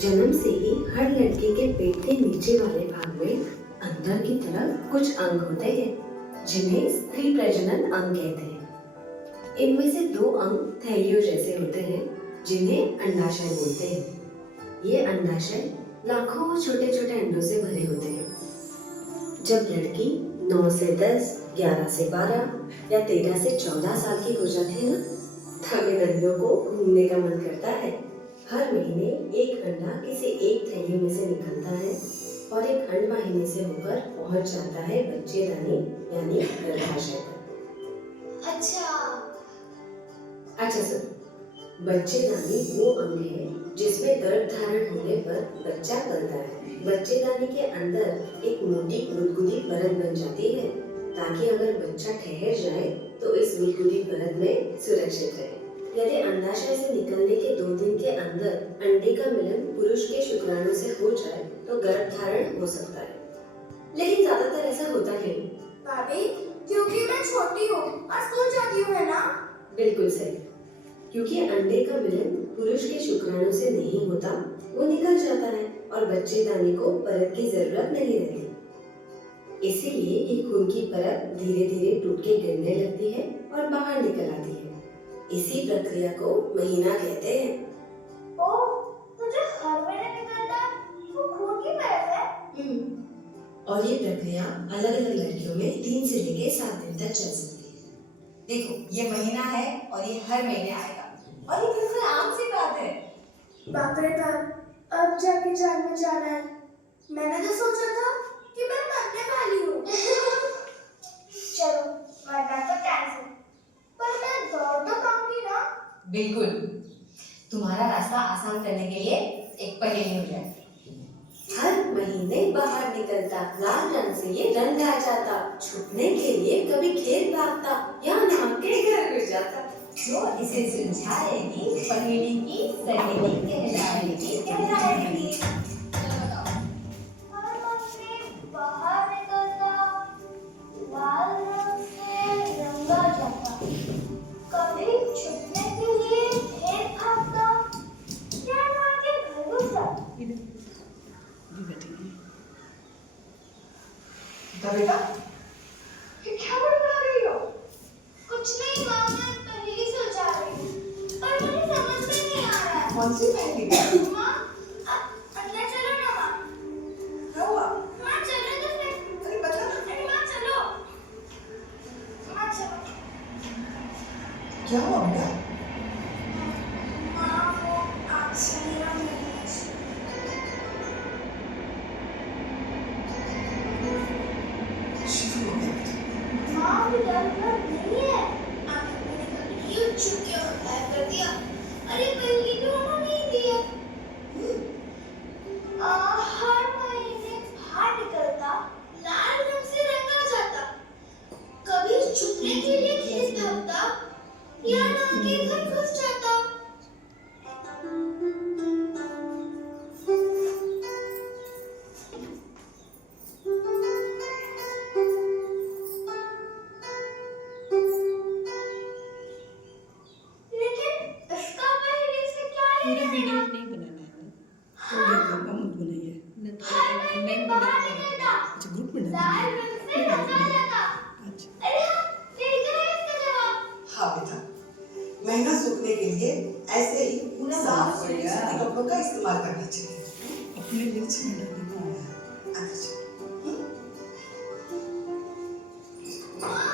जन्म से ही हर लड़की के पेट के नीचे वाले भाग में अंदर की तरफ कुछ अंग होते हैं जिन्हें स्त्री प्रजनन अंग कहते हैं। इनमें से दो अंग थैलियों जैसे होते हैं जिन्हें अंडाशय बोलते हैं। ये अंडाशय लाखों छोटे छोटे अंडों से भरे होते हैं। जब लड़की 9 से 10, 11 से 12 या 13 से 14 साल की हो जाती है ना, तब इन अंडों को घूमने का मन करता है। हर महीने एक अंडा किसी एक थैली में से निकलता है और एक खंड वाहिनी से होकर पहुंच जाता है बच्चेदानी यानी गर्भाशय तक। अच्छा सुनो, बच्चेदानी वो अंग है जिसमें गर्भ धारण होने पर बच्चा बनता है। बच्चेदानी के अंदर एक मोटी गुदगुदी परत बन जाती है ताकि अगर बच्चा ठहर जाए तो इस गुदगुदी परत में सुरक्षित रहे। यदि अंडाशय से निकलने के 2 दिन के अंदर अंडे का मिलन पुरुष के शुक्राणु से हो जाए तो गर्भ धारण हो सकता है, लेकिन ज्यादातर ऐसा होता नहीं। भाभी, क्योंकि मैं छोटी हूँ और स्कूल जाती हूँ, है ना? बिल्कुल सही, क्योंकि अंडे का मिलन पुरुष के शुक्राणु से नहीं होता, वो निकल जाता है और बच्चेदानी को परत की जरूरत नहीं रहती। इसीलिए ये खून की परत धीरे धीरे टूट के गिरने लगती है और बाहर निकल आती है। इसी प्रक्रिया को महीना कहते हैं। ओह, तो जो हर महीने निकलता है वो खून की परत है? और ये प्रक्रिया अलग अलग लड़कियों में 3 से लेकर 7 दिन तक चल सकती है। देखो, ये महीना है और ये हर महीने आएगा और ये बिल्कुल आम सी बात है। बाप रे बाप, अब जाके जान में जाना है। मैंने तो सोचा था कि मैं मरने वाली हूँ। चलो, मरना तो कैंसिल, पर मैं दौड़ तो पाऊंगी ना? बिल्कुल, तुम्हारा रास्ता आसान करने के लिए एक पहेली हो जाए। हर महीने बाहर निकलता, लाल रंग से ये रंग आ जाता, छुपने के लिए कभी खेत भागता या नाम के घर घुस जाता। जो इसे सुलझाएगी पहेली की सहेली कहलाएगी। हर महीने बाहर निकलता, लाल रंग से रंगा जाता, कभी छुपने के लिए खेत भागता या ना के घर घुस जाता। बेटा, ये क्या बड़बड़ा रही हो? कुछ नहीं माँ, मैं पहेली सुलझा रही हूँ, पर मुझे समझ में नहीं आ रहा है। कौन सी पहेली? माँ, अंदर चलो ना माँ। क्या हुआ? माँ चलो तो फिर। अरे बता ना। अरे माँ चलो। माँ चलो। क्या हुआ बेटा? माँ, वो आपसे मेरा मिलना है। शुरू हो गया बेटा। माँ, वो डर नहीं है। आंखें मेरी पकड़ी और छुप के और गायब कर दिया। अरे पहेली तो उन्होंने ही दी है। हर महीने बाहर निकलता, लाल रंग से रंगा जाता, कभी छुपने के लिए खेत भागता या ना के घर घुस जाता। लेकिन इसका पहेली से क्या पूरा लेना वीडियो देना? नहीं बनाना है ना, थोड़ा सा मत बनाइए। हर महीने बाहर निकलता, अच्छा, ग्रुप में लाल डालिए। रंग से रंगा जाता। अच्छा, अरे हाँ, यही तो है इसका जवाब। हाँ बेटा, महीना सूखने के लिए ऐसे ही साफ सूती कपड़ों का इस्तेमाल करना चाहिए। अपने लिप्स में डालिए। अच्छा, माँ,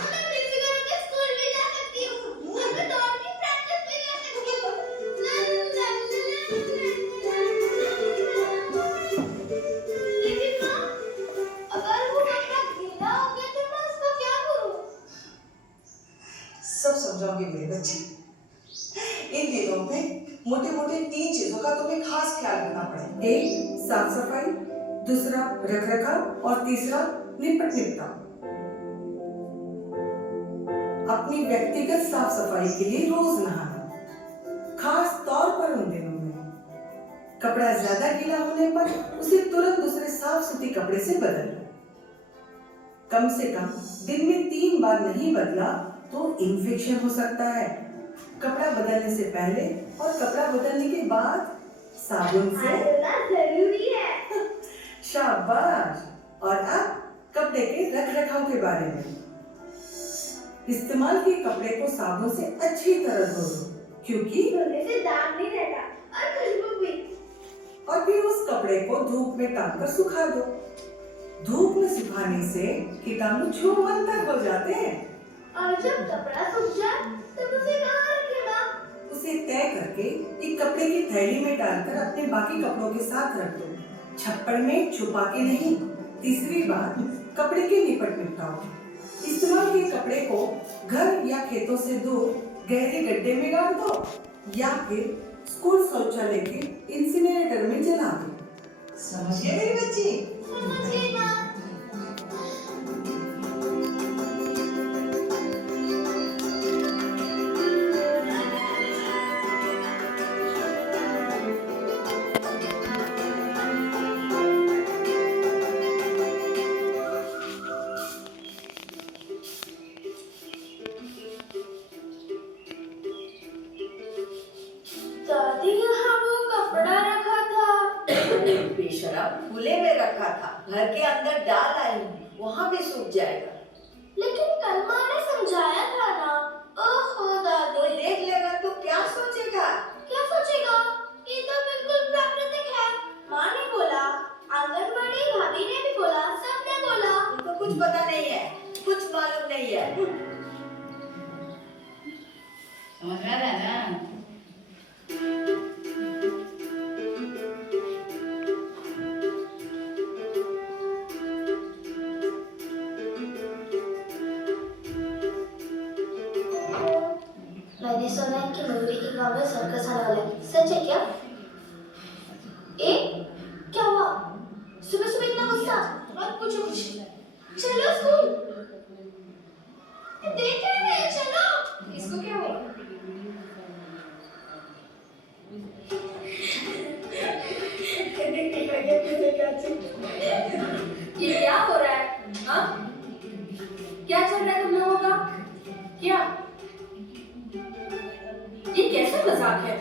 मैं फिर से स्कूल भी जा सकती हूँ और मैं दौड़ की प्रैक्टिस भी कर सकती हूँ। लेकिन माँ, अगर वो कपड़ा गीला हो गया तो मैं उसका क्या करूँ? सब समझाओगे मेरे बच्चे। इन दिनों में मोटे मोटे 3 चीजों का तुम्हें खास ख्याल रखना पड़ेगा। एक, साफ सफाई, दूसरा रख रखाव और तीसरा निपट निपटाव। अपनी व्यक्तिगत साफ सफाई के लिए रोज नहाना, खास तौर पर उन दिनों में कपड़ा ज्यादा गीला होने पर उसे तुरंत दूसरे साफ सूती कपड़े से बदल लो। कम से कम दिन में 3 बार नहीं बदला तो इन्फेक्शन हो सकता है। कपड़ा बदलने से पहले और कपड़ा बदलने के बाद साबुन से धोना जरूरी है। शाबाश। और अब कपड़े के रख रखाव के बारे में। इस्तेमाल किए कपड़े को साबुन से अच्छी तरह धो लो, क्योंकि धोने से दाग नहीं रहता और खुशबू भी। और फिर उस कपड़े को धूप में टांग कर सुखा दो। धूप में सुखाने से कीटाणु छूमंतर हो जाते हैं। और जब कपड़ा सूख जाए तब उसे कहाँ रखेगा? उसे तय करके एक कपड़े की थैली में डालकर अपने बाकी कपड़ों के साथ रख दो, छप्पड़ में छुपा के नहीं। तीसरी बात, कपड़े के निपट निपटाओ। इस्तेमाल किए कपड़े को घर या खेतों से दूर गहरे गड्ढे में गाड़ दो या फिर स्कूल शौचालय के इंसिनरेटर में जला दो। समझ गए मेरी बच्ची? समझ गई माँ। दादी यहाँ वो कपड़ा रखा था। बेशरम, खुले में रखा था, घर के अंदर डाल आई हूँ, वहाँ भी सूख जाएगा। लेकिन कल माँ ने समझाया था ना। ओहो दादी। कोई देख लेगा तो क्या सोचेगा? क्या सोचेगा? ये तो बिल्कुल प्राकृतिक है। माँ ने बोला, आंगनवाड़ी भाभी ने भी बोला, सबने बोला। तो कुछ पता नहीं है, कुछ मालूम नहीं है। समझ में आ रहा है ना? मैंने सुना है कि मयूरी के गांव में सर्कस आने वाला है। सच है क्या? क्या हुआ? सुबह सुबह इतना गुस्सा? मत पूछो कुछ। चलो स्कूल। देख रहे हैं, चलो। इसको क्या हुआ? ये क्या हो रहा है? हाँ? क्या चल रहा है तुम लोगों का? क्या? ये कैसा मजाक है?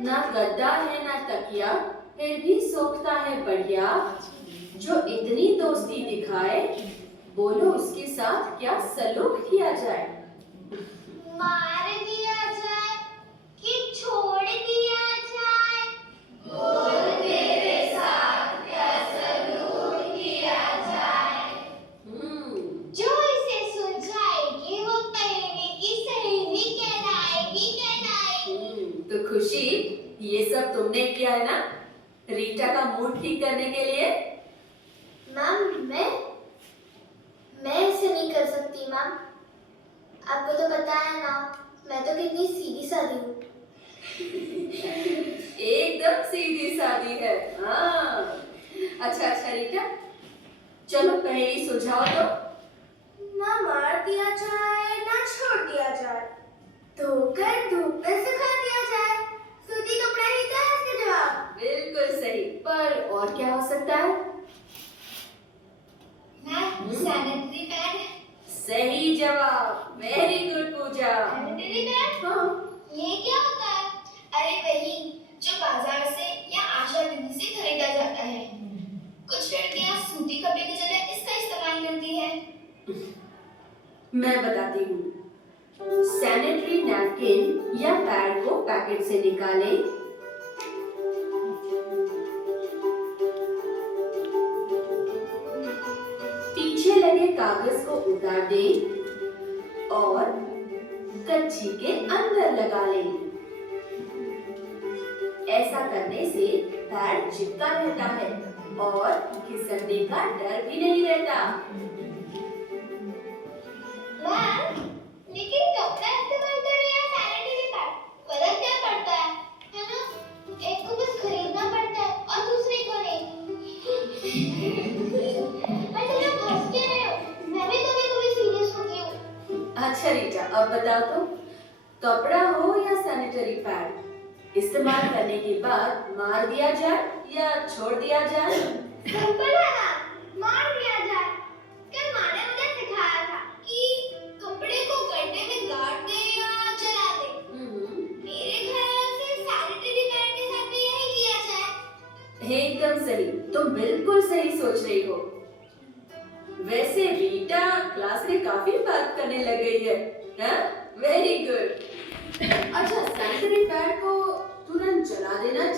ना गद्दा है ना तकिया, फिर भी सोखता है बढ़िया। जो इतनी दोस्ती दिखाए, बोलो उसके साथ क्या सलूक किया जाए? मार दिया जाए कि छोड़ दिया जाए? बोल मेरे साथ क्या सलूक किया जाए? जो इसे सुलझाएगी वो पहले की सहेली कहलाएगी। तो खुशी, ये सब तुमने किया है ना, रीटा का मूड ठीक करने के लिए? मैम, मैं ऐसे नहीं कर सकती मैम। आपको तो पता है ना, मैं तो कितनी सीधी सादी हूँ। एकदम सीधी सादी है। हाँ। अच्छा रीटा, चलो पहले सुलझाओ तो। ना मार दिया जाए ना छोड़ दिया जाए, धोकर धूप में सुखा दिया जाए। सूती कपड़ा ही तो है इसका जवाब। बिल्कुल सही, पर और क्या हो सकता है? Sanitary pad. सही जवाब, very good Pooja. Sanitary pad? हाँ। ये क्या होता है? अरे वही जो बाजार से या आशा दीदी से खरीदा जाता है। कुछ लड़कियां सूती कपड़े की जगह इसका इस्तेमाल करती है। मैं बताती हूँ। सैनिटरी नैपकिन या पैड को पैकेट से निकालें, पीछे लगे कागज को उतार दें और कच्ची के अंदर लगा लें। ऐसा करने से पैड चिपका रहता है और खिसकने का डर भी नहीं रहता। मैम, लेकिन कपड़ा इस्तेमाल करने या सैनिटरी पैड फर्क क्या पड़ता है ना? एक को बस खरीदना पड़ता है और दूसरे को नहीं। तुम लोग हंस क्यों रहे हो? मैं भी कभी-कभी सीरियस होती हूँ। अच्छा रीटा, अब बताओ तो, कपड़ा हो या सैनिटरी पैड, इस्तेमाल करने के बाद मार दिया जाए या छोड़ दिया जाए? सिंपल है ना, मार दिया जाए। कल माँ ने मुझे सिखाया था कि कपड़े को गड्ढे में गाड़ दे एकदम सही, तुम बिल्कुल सही सोच रही हो। वैसे रीटा क्लास में काफी बात करने लग गई है, हाँ? Very good. अच्छा, सैनिटरी पैड को तुरंत जला देना